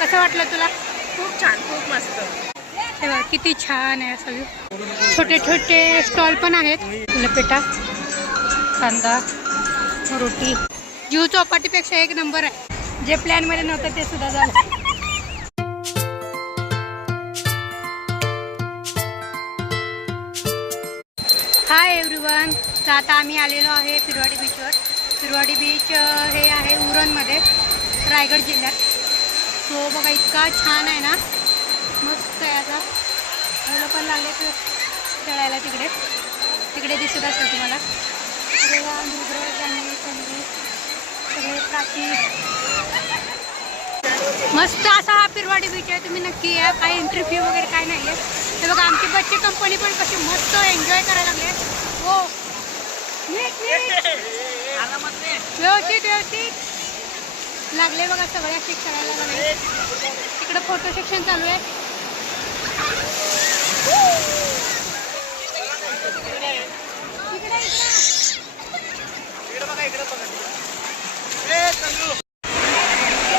कसं वाटलं तुला? खूप छान, खूप मस्त. तेव्हा किती छान आहे असं. छोटे छोटे स्टॉल पण आहेत. लपेटा, कांदा, रोटी. जीव चौपाटीपेक्षा एक नंबर आहे. जे प्लॅनमध्ये नव्हतं ते सुद्धा झालं. Hi everyone. तर आता आम्ही आलेलो आहे पिरवाडी बीचवर. पिरवाडी बीच हे आहे उरणमध्ये, रायगड जिल्ह्यात. तो बघा इतका छान आहे ना, मस्त आहे. आता मुलं पण लागले तर खेळायला तिकडे तिकडे दिसत असतं तुम्हाला. सगळे प्राची मस्त असा हा पिरवाडी बीच आहे. तुम्ही नक्की या. काही एंट्री फी वगैरे काय नाही आहे. हे बघा आमची बच्चे कंपनी पण कशी मस्त एन्जॉय करायला लागले. हो, व्यवस्थित व्यवस्थित लागले बघा. सगळे असे खेळायला लागले. तिकडे फोटो सेक्शन चालू आहे.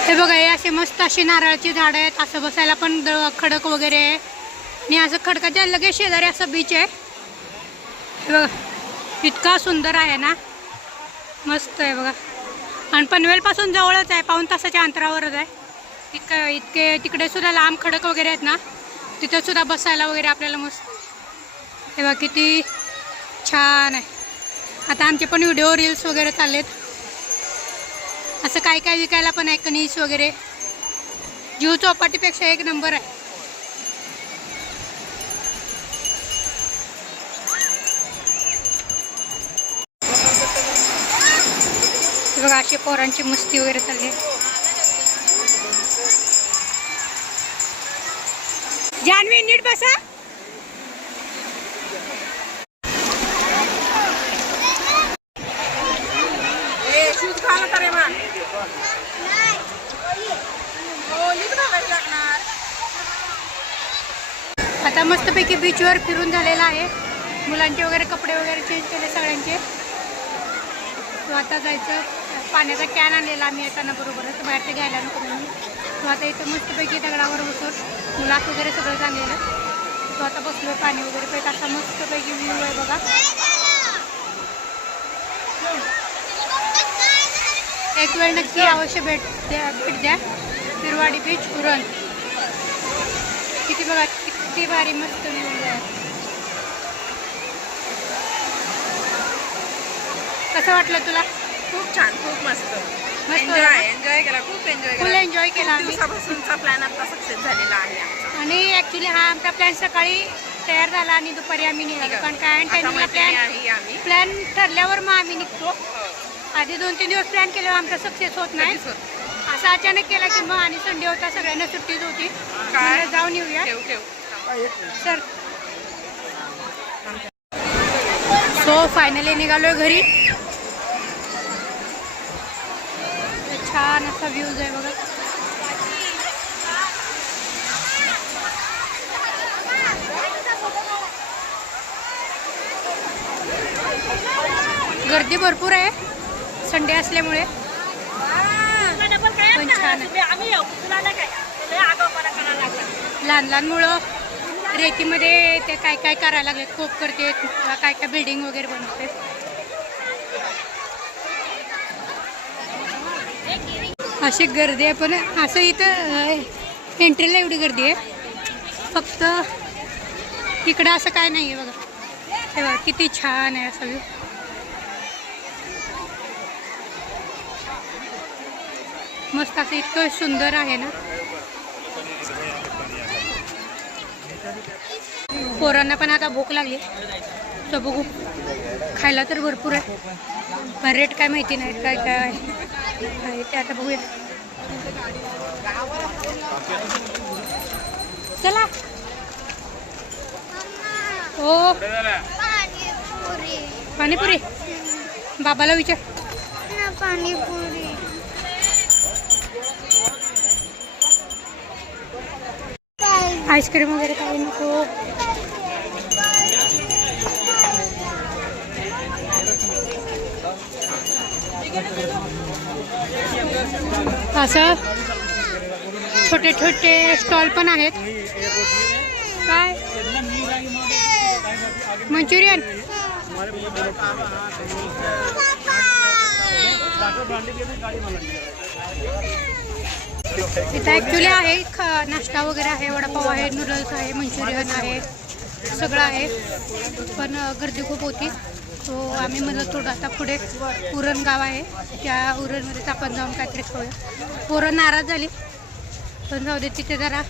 हे बघा हे असे मस्त अशी नारळाची झाडं आहेत. असं बसायला पण खडक वगैरे आहे. आणि असं खडकाच्या लगेच शेजारी असं बीच आहे. हे बघा इतका सुंदर आहे ना, मस्त आहे बघा. आणि पनवेलपासून जवळच आहे, पाऊण तासाच्या अंतरावरच आहे. इतके तिकडे सुद्धा लांब खडक वगैरे आहेत ना, तिथे सुद्धा बसायला वगैरे आपल्याला मस्त. हे बघा किती छान आहे. आता आमचे पण व्हिडिओ रील्स वगैरे चाललेत. असं काय काय विकायला पण आहे, कणीस वगैरे. जीव चौपाटीपेक्षा एक नंबर आहे. बघा अशी पोरांची मस्ती वगैरे चालली आहे. जानवी नीट बसा. आता मस्तपैकी बीचवर फिरून झालेला आहे. मुलांचे वगैरे कपडे वगैरे चेंज केले सगळ्यांचे. तो आता जायचं. पाण्याचा कॅन आणलेला आम्ही येताना बरोबरच, बाहेर ते घ्यायला नको म्हणून. तो आता इथं मस्तपैकी दगडावर बसून मुलात वगैरे सगळं आणलेलं. तो आता बसलो पाणी वगैरे पेट. असा मस्तपैकी व्ह्यू आहे बघा. एक वेळ नक्की अवश्य भेट द्या पिरवाडी बीच उरण. किती बघा किती भारी मस्त व्ह्यू आहे. कसं वाटलं तुला? खूप छान, खूप मस्त. मस्त एन्जॉय केला, खूप एन्जॉय केला. फुल एन्जॉय केला आम्ही. दिवसापासूनचा प्लॅन आता सक्सेस झालेला आहे आमचा. आणि ॲक्च्युली हा आमचा प्लॅन सकाळी तयार झाला आणि दुपारी आम्ही निघालो. कारण काय टायमिंगला प्लॅन ठरल्यावर मग आम्ही निघतो. आधी 2-3 दिवस प्लॅन केल्यावर आमचा सक्सेस होत नाही. असं अचानक केला की मग, आणि संडे होता, सगळ्यांना सुट्टीच होती. जाऊन येऊया सर. सो फायनली निघालोय घरी. छान असा व्ह्यूज आहे बघा. गर्दी भरपूर आहे संडे असल्यामुळे, पण छान आहे. लहान लहान मुलं रेतीमध्ये ते काय काय करायला लागले, कोप करते, काय काय बिल्डिंग वगैरे बनवते. अशी गर्दी आहे. पण असं इथं एंट्रीला एवढी गर्दी आहे, फक्त इकडं असं काय नाही आहे बघा. हे बघा किती छान आहे असं व्ह्यू. मस्त असं इतकं सुंदर आहे ना. पोरांना पण आता भूक लागली, तर बघू. खायला तर भरपूर आहे, पण रेट काय माहिती नाही काय काय आहे ते. आता बघूया. चला. हो पाणीपुरी. बाबाला विचार. पाणीपुरी. आईस्क्रीम वगैरे काही नको. असं छोटे छोटे स्टॉल पण आहेत. काय मंचुरियन. इथं ॲक्च्युली आहे नाश्ता वगैरे आहे, वडापाव आहे, नूडल्स आहे, मंचुरियन आहे, सगळं आहे. पण गर्दी खूप होती, सो आम्ही म्हणलं थोडं आता पुढे उरण गाव आहे, त्या उरणमध्येच आपण जाऊन काहीतरी खाऊया. पोरं नाराज झाली, पण जाऊ दे, तिथे जरा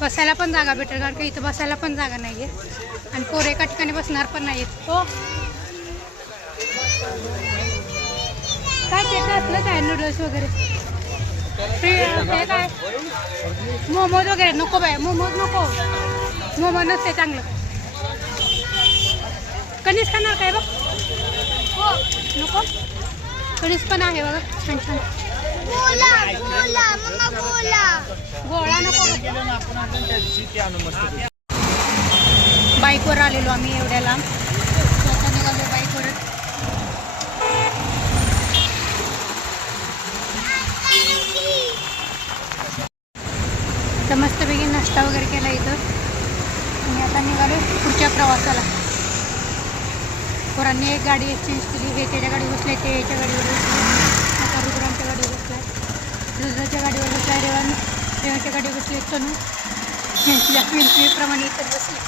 बसायला पण जागा भेटेल, कारण का इथं बसायला पण जागा नाही आहे आणि पोरं एका ठिकाणी बसणार पण नाही आहेत. हो काय ते असलंच आहे नूडल्स वगैरे फ्री. ते काय मोमोज वगैरे नको बाय, मोमोज नको, मोमोज नसते चांगलं. कणीस खाणार काय बघ. हो नको, कणीस पण आहे बघा छान छान. गोळा नको. बाईकवर आलेलो आम्ही एवढ्या लांब, आता निघालो बाईकवर. तर मस्तपैकी नाश्ता वगैरे केला इथं आणि आता निघालो पुढच्या प्रवासाला. पोरांनी एक गाडी एक्सचेंज केली, हे त्याच्या गाडी बसले, ते याच्या गाडीवर बसले, आता रुद्रांच्या गाडीवर बसला आहे, रुद्राच्या गाडीवर बसला आहे, रेवाच्या गाडीवर बसले, तनू प्रमाणे इथं बसले.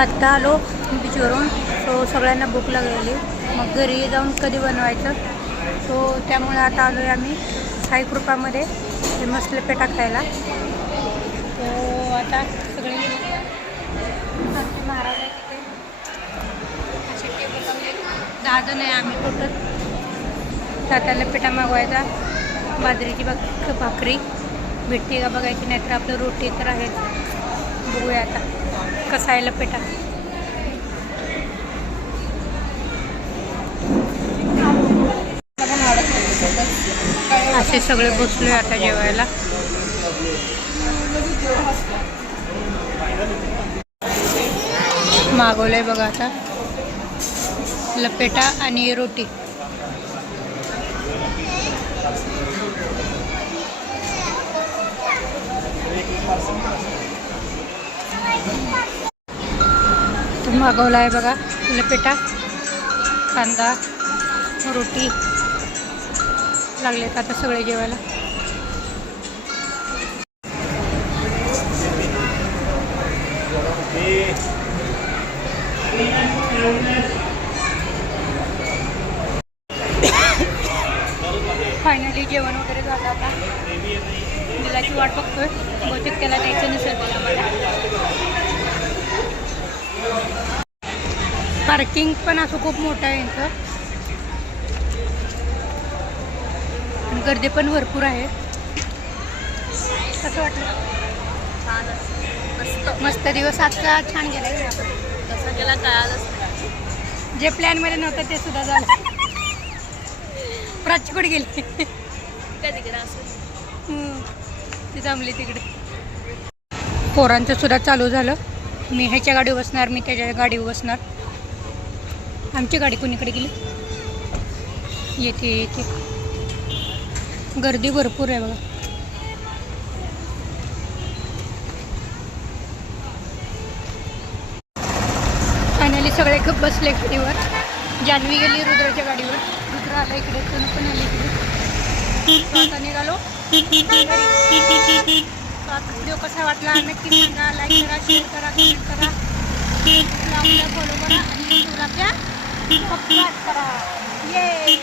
आत्ता आलो बीचवरून, सो सगळ्यांना भूक लागलेली, मग घरी जाऊन कधी बनवायचं, सो त्यामुळे आता आलो आहे आम्ही साई कृपामध्ये हे मसले पेठा खायला. तो आता सगळे आमचे महाराज आहे तिथे, असे टेबल लावले, 10 जण आहे आम्ही टोटल. त्याला पेठा मागवायचा, बाजरीची भाकरी भेटते का बघायची, नाहीतर आपलं रोटी तर आहे. बघूया आता कसा आहे पेठा. असे सगळे बसलोय आता जेवायला. मागवलंय बघा आता लपेटा आणि रोटी. मागवला आहे बघा लपेटा, कांदा, रोटी. लागले का आता सगळे जेवायला. फायनली जेवण वगैरे झालं. आता मुलाची वाट बघतोय, बहुतेक त्याला जायचं नसेल. पार्किंग पण असं खूप मोठं आहे यांचं, गर्दी पण भरपूर आहे. कसं वाटलं? मस्त दिवस आजचा छान गेला. कसं गेला कळालंच. जे प्लॅनमध्ये नव्हतं ते सुद्धा झालं. प्राची कुठे गेली? तिकडे असं ती जमली तिकडे. पोरांचं सुद्धा चालू झालं. मी ह्याच्या गाडीवर बसणार, मी त्याच्या गाडीवर बसणार. आमची गाडी कोणीकडे गेली? येते येते. गर्दी भरपूर आहे बघा. फायनली सगळे खूप बसले गाडीवर. जान्हवी गेली रुद्राच्या गाडीवर, रुद्र आला इकडे, तनु पण आली इकडे. आता निघालो. व्हिडिओ कसा वाटला नक्की सांगा, लाईक करा, शेअर करा, कमेंट करा, आपल्या फॉलो करा आणि सबस्क्राईब करा. ये